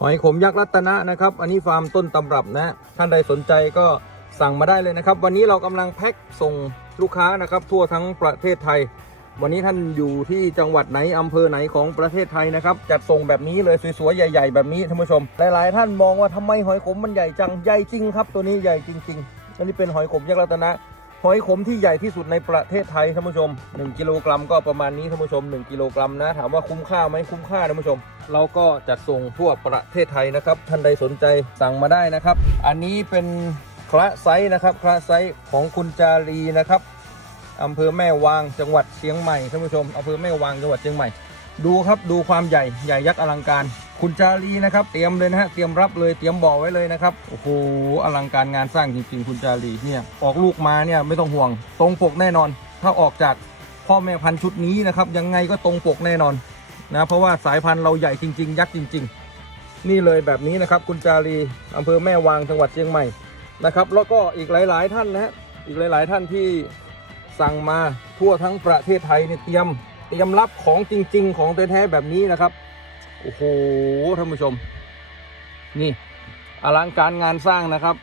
หอยขมยักษ์รัตนะนะครับ อันนี้ฟาร์มต้นตำรับนะ ท่านใดสนใจก็สั่งมาได้เลยนะครับ วันนี้เรากำลังแพ็คส่งลูกค้านะครับ ทั่วทั้งประเทศไทย วันนี้ท่านอยู่ที่จังหวัดไหนอำเภอไหนของประเทศไทยนะครับ จัดส่งแบบนี้เลยสวยๆใหญ่ ๆ แบบนี้ท่านผู้ชม หลายๆ ท่านมองว่าทำไมหอยขมมันใหญ่จัง ใหญ่จริงครับ ตัวนี้ใหญ่จริงๆอันนี้เป็นหอยขมยักษ์รัตนะ หอยขมที่ใหญ่ที่สุดในประเทศไทยท่านผู้ชม 1 กิโลกรัมก็ประมาณนี้ท่านผู้ชม 1 กิโลกรัมนะ ถามว่าคุ้มค่าไหมคุ้มค่าท่านผู้ชม เราก็จัดส่งทั่วประเทศไทยนะครับ ท่านใดสนใจสั่งมาได้นะครับ อันนี้เป็นคละไซส์นะครับคละไซส์ของคุณจารีนะครับอำเภอแม่วางจังหวัดเชียงใหม่ท่านผู้ชมอำเภอแม่วางจังหวัดเชียงใหม่ ดูครับดูความใหญ่ใหญ่ยักษ์อลังการ คุณจารีนะครับ เตรียมเลยนะฮะเตรียมรับเลยเตรียมบ่อไว้เลยนะครับโอ้โหอลังการงานสร้างจริงๆ คุณจารีเนี่ยออกลูกมาเนี่ยไม่ต้องห่วง ตรงปกแน่นอน ถ้าออกจากพ่อแม่พันธุ์ชุดนี้นะครับยังไงก็ตรงปกแน่นอนนะเพราะว่าสายพันธุ์เราใหญ่จริง ๆ ยักษ์จริง ๆ นี่เลยแบบนี้นะครับ คุณจารีอำเภอแม่วางจังหวัดเชียงใหม่นะครับ แล้วก็อีกหลาย ๆ ท่านนะฮะอีกหลาย ๆ ท่านที่สั่งมาทั่วทั้งประเทศไทยเนี่ยเตรียมเตรียมรับของจริง ๆ ของแท้ๆแบบนี้นะครับ โอ้โหท่านผู้ชม นี่อลังการงานสร้างนะครับ